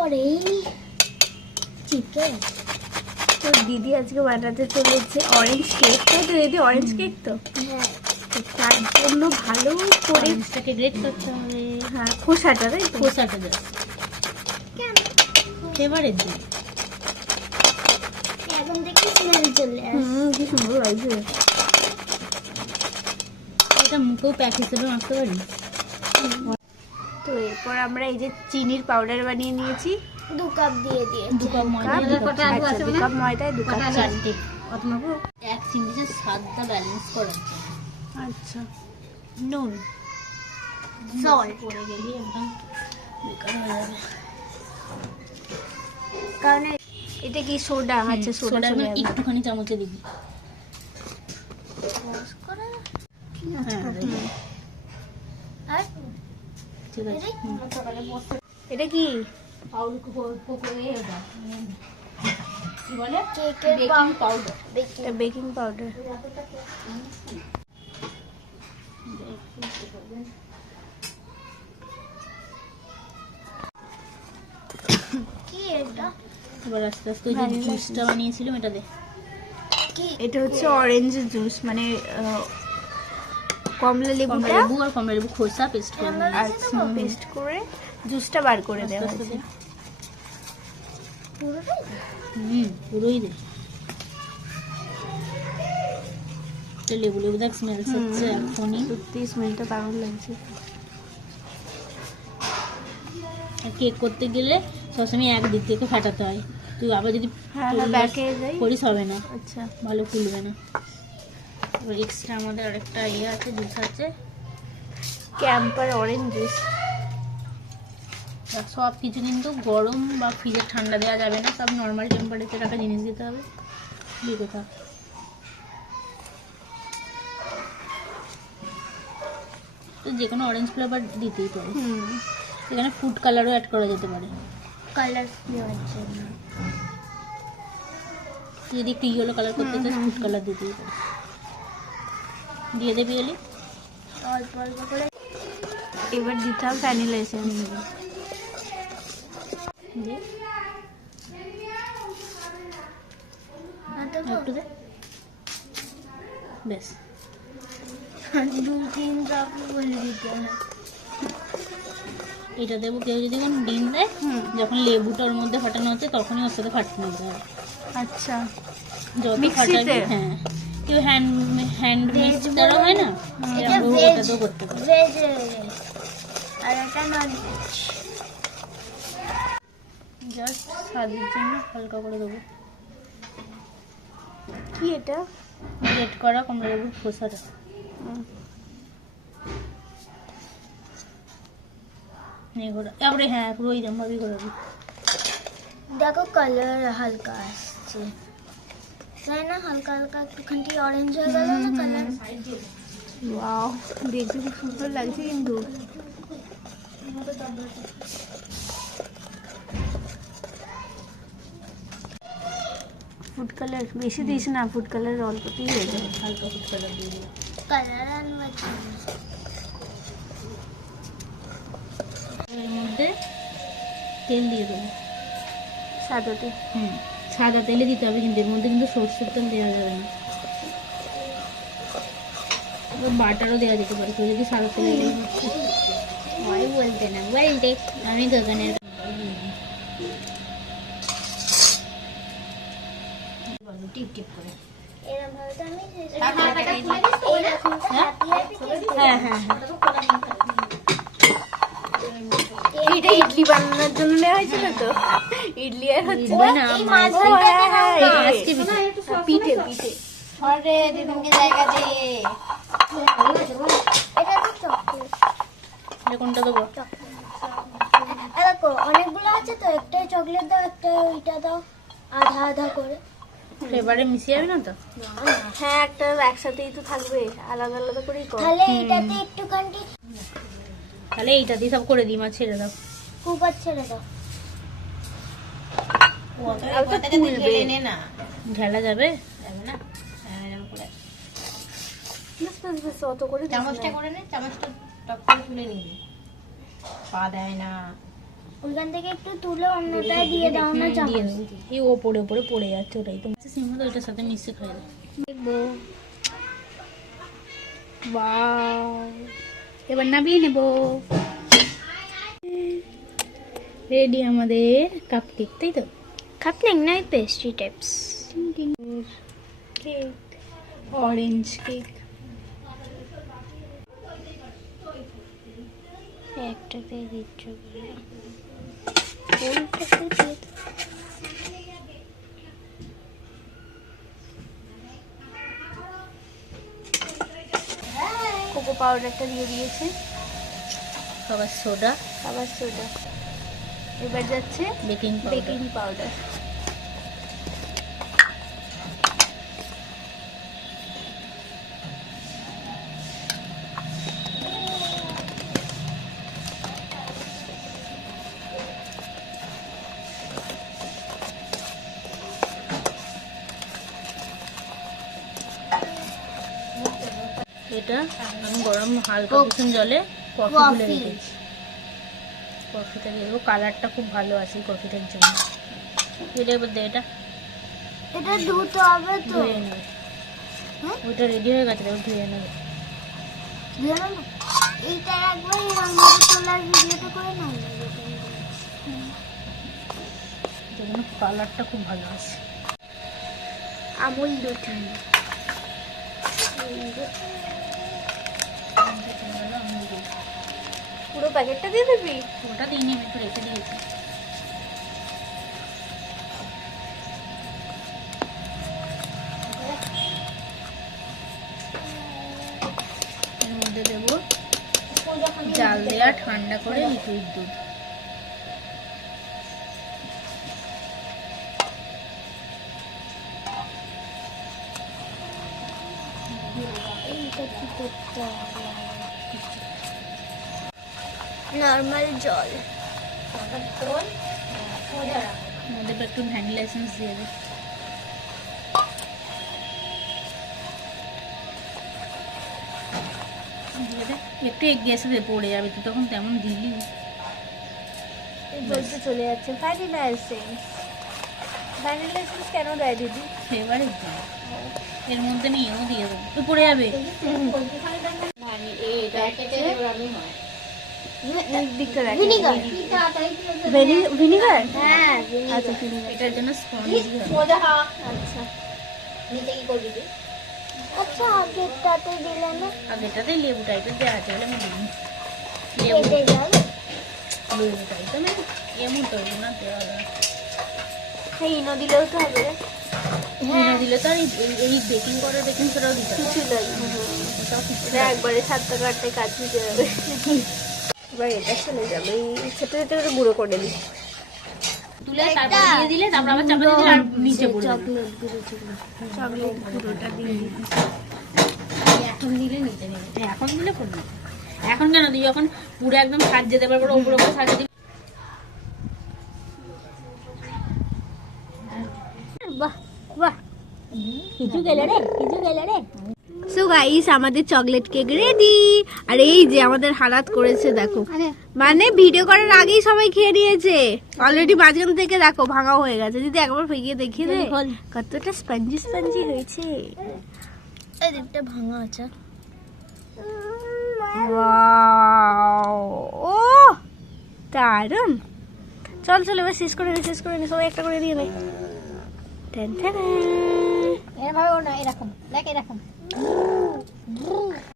পড়েই চিকেন। তো দিদি আজকে বানাতে চলেছে অরেঞ্জ কেক। তাই তো দিদি, অরেঞ্জ কেক তো? হ্যাঁ, তো তার জন্য ভালো করে অরেঞ্জটাকে গ্রেট করতে হবে। হ্যাঁ, খোসাটা, তাই তো? খোসাটা দেয় কেন ফ্লেভারের জন্য। এখন দেখি স্মেল চলে আসে। কি সুন্দর লাগছে। এটা মুখেও প্যাক হিসেবে মাখতে পারি। তো এরপর আমরা এই যে চিনির পাউডার বানিয়ে নিয়েছি 2 কাপ দিয়ে দিয়ে 2 কাপ ময়দা, 2 কাপ ময়দায় 2 কাপ চিনি। 4টে কত নেবো? 1 চিমটি স্বাদটা ব্যালেন্স করার জন্য। আচ্ছা, নুন সল্ট, পড়ে গেলে একদম বেকার হয়ে যাবে। কারণ এটা কি সোডা? আচ্ছা, সোডা সোডা চলে যাবে। একটুখানি চামচে দিবি। হ্যাঁ আর ঠিক আছে। এটা কি? কি বলে? কেকের বেকিং পাউডার। এটা বেকিং পাউডার। কি এটা? এবার আস্তে আস্তে ওই যে জুসটা বানিয়েছিলাম এটা দে। কি এটা হচ্ছে অরেঞ্জ জুস, মানে কমলা লেবুটা লেবু আর কমলা লেবু খোসা পেস্ট করে নিয়ে আচ্ছা পেস্ট করে জুসটা বার করে দেওয়া আস্তে হয়েছে। আস্তে পুরোটাই? পুরোই দে। এটা লেবু লেবু দেখ স্মেল হচ্ছে এখনই। সত্যি স্মেলটা দারুণ লাগছে। কেক করতে গেলে সবসময় এক দিক থেকে ফাটাতে হয়। তুই আবার যদি হ্যাঁ, ব্যাকে যাই। করিস হবে না, আচ্ছা, ভালো ফুলবে না। এবার এক্সট্রা আমাদের আরেকটা ইয়ে আছে, জুস আছে। ক্যাম্পার অরেঞ্জ জুস। সব কিছু কিন্তু গরম বা ফ্রিজে ঠান্ডা দেওয়া যাবে না, সব নর্মাল টেম্পারেচার রাখা জিনিস দিতে হবে। দিয়ে কোথা তো যে কোনো অরেঞ্জ ফ্লেভার দিতেই পারে। এখানে ফুড কালারও অ্যাড করা যেতে পারে। কালার দেওয়ার জন্য। তুই যদি একটু ইয়েলো কালার করতে চাস ফুড কালার দিতেই পারে। দিয়ে দেবি এলি অল্প অল্প করে এবার দিতে হবে ভ্যানিলা এসেন্স। দিয়ে একটু দে, ব্যাস। 2-3 ড্রপ বলে দিতে হয়। এটা দেবো। কেউ যদি কোনো ডিম দেয়, যখন লেবুটা ওর মধ্যে ফাটানো হচ্ছে তখনই ওর সাথে ফাটিয়ে নিতে হবে। আচ্ছা, যত মিক্সিতে? ফাটাবি, হ্যাঁ, কেউ হ্যান্ড মিক্সটারও হয় না, এটা এরকম ভেজ, ওটাতেও করতে পারে। ভেজ আর এটা নন ভেজ। জাস্ট স্বাদের জন্য হালকা করে দেবো। কি এটা? গ্রেট করা কমলা লেবুর খোসাটা। এবারে হ্যাঁ পুরো এইরকম ভাবেই করাবি। দেখো কালার হালকা আসছে, তাই না? হালকা হালকা একটুখানি অরেঞ্জ হয়ে গেল না কালার? ওয়াও, দেখতে খুব সুন্দর লাগছে কিন্তু। ফুড কালার বেশি দিস না, ফুড কালার অল্পতেই হয়ে যাবে। হালকা ফুড কালার দিয়ে দিলাম। কালার আনবার জন্য। এর মধ্যে তেল দিয়ে দেবো। সাদাতে সাদা তেলে দিতে হবে, কিন্তু এর মধ্যে কিন্তু সরষের তেল দেওয়া যাবে না। বাটারও দেওয়া যেতে পারে, কেউ যদি সাদা তেলে ওই বলতে না, বলতে আমি দোকানের টিপ টিপ করে। এরকম ভাবে তো আমি হ্যাঁ হ্যাঁ হ্যাঁ, এটা ইডলি বানানোর জন্য নেওয়া হয়েছিল তো? ইডলি আর হচ্ছে না এই মাছ মাছ হ্যাঁ, হ্যাঁ, দিয়ে হ্যাঁ, আজকে পিঠে পিঠে। ছড়ে দিদিনকে জায়গা দিয়ে। এটা তো চকলেট। এটা কোনটা দেবো? দেখো অনেকগুলো আছে তো, একটাই চকলেট দাও, একটা ওইটা দাও, আধা আধা করে। ফ্লেভারে মিশিয়ে যাবে না তো? হ্যাঁ, একটা একসাথেই তো থাকবে, আলাদা আলাদা করেই কর। তাহলে এইটাতে একটুখানি তাহলে এইটা দিয়ে সব করে দিই, মাছ ছেড়ে দাও। কুকার ছেড়ে দাও। ঢেলা যাবে ব্যাস, ব্যাস, ব্যাস, অত করে দিস না। চামচটা করে নে, চামচটা টক করে তুলে নিবি। পা দেয় না। ওইখান থেকে একটু তুলে অন্যটায় দিয়ে দাও না চামচ দিয়ে। এই ওপরে ওপরে পড়ে যাচ্ছে, ওটাই তো সিম্পল, ওইটার সাথে মিশিয়ে খাই দেখবো। বাও, এবার নামিয়ে নেব। রেডি আমাদের কাপকেক, তাই তো? কাপকেক নাই, pastry types. Cake, orange cake. একটাতে দিচ্ছ কোকো পাউডারটা দিয়ে দিয়েছে, খাবার সোডা, আবার সোডা, এবার যাচ্ছে বেকিং বেকিং পাউডার। এটা আমি গরম হালকা কুসুম জলে কফি গুলে রেখেছি। কফিটা দিয়ে দেবো, কালারটা খুব ভালো আসে কফিটার জন্য। এটা এবার দে, এটা এটা ধুতে হবে তো। ধুয়ে নেবে। ওইটা রেডি হয়ে গেছে, এবার ধুয়ে নেবে। এইটা একবার এরকম ভাবে তোলার ভিডিওটা করে নাও। দেখুন কালারটা খুব ভালো আসে। আমুল দুধ, পুরো প্যাকেটটা দিয়ে দিবি? ওটা দিয়ে নিয়ে একটু রেখে দিয়েছি। এর মধ্যে দেবো জাল দেওয়া ঠান্ডা করে লিকুইড দুধ। নর্মাল জল। মধ্যে একটু ভ্যানিলা এসেন্স দিয়ে দে। দিয়ে দে একটু, গ্যাসে দিয়ে পড়ে যাবে, তুই তখন তেমন দিলি। বলতে চলে যাচ্ছে ভ্যানিলা এসেন্স। ভ্যানিলা এসেন্স কেন দেয় দিদি? ফ্লেভারের জন্য। এর মধ্যে নিয়েও দিয়ে দেবো, তুই পড়ে যাবে। ভিনিগার, হ্যাঁ, আচ্ছা ভিনিগার। এটার জন্য স্পঞ্জি আচ্ছা আচ্ছা আগেরটাতে দিলে না? আগেটাতে লেবু টাইপের দেওয়া আছে বলে আমি দিইনি। লেবু কেটে যায়। লেবু টাইপের মানে এমন তৈরি না দেওয়া যায়। হ্যাঁ, ইনো দিলেও তো হবে রে। হ্যাঁ দিলে তো আর এই বেকিং করে বেকিং সোডাও দিতে হবে। কিছু লাগে, ওটাও কিছু এটা একবারে 7-8টায় কাজ দিতে যাবে। এবার এটা চলে যাবে, এই ছোট ছোট করে গুঁড়ো করে দিই। তুলে তারপর দিয়ে দিলে, তারপর আবার চাপা দিয়ে দিলে আর নিচে পড়ে যাবে। চকলেট গুঁড়োটা দিয়ে দিই। এখন দিলে নিচে নেবে, এখন দিলে পড়বে না। এখন কেন দিই, যখন পুরো একদম সাজিয়ে দেবার পর ওপর ওপর সাজিয়ে দিবি। বাহ বাহ, কিছু গেলে রে, কিছু গেলে রে। সো গাইস, আমাদের চকলেট কেক রেডি। আর এই যে আমাদের হালাত করেছে দেখো, মানে ভিডিও করার আগেই সবাই খেয়ে নিয়েছে অলরেডি। মাঝখান থেকে দেখো ভাঙাও হয়ে গেছে। যদি একবার ভেঙে দেখিয়ে দে কতটা স্পঞ্জি স্পঞ্জি হয়েছে। এই দিকটা ভাঙা আছে। ওয়াও, ও দারুন। চল চল এবার শেষ করে নি, শেষ করে নি, সবাই একটা করে দিয়ে নে। Ten ten. এরকম না, এরকম দেখ, এরকম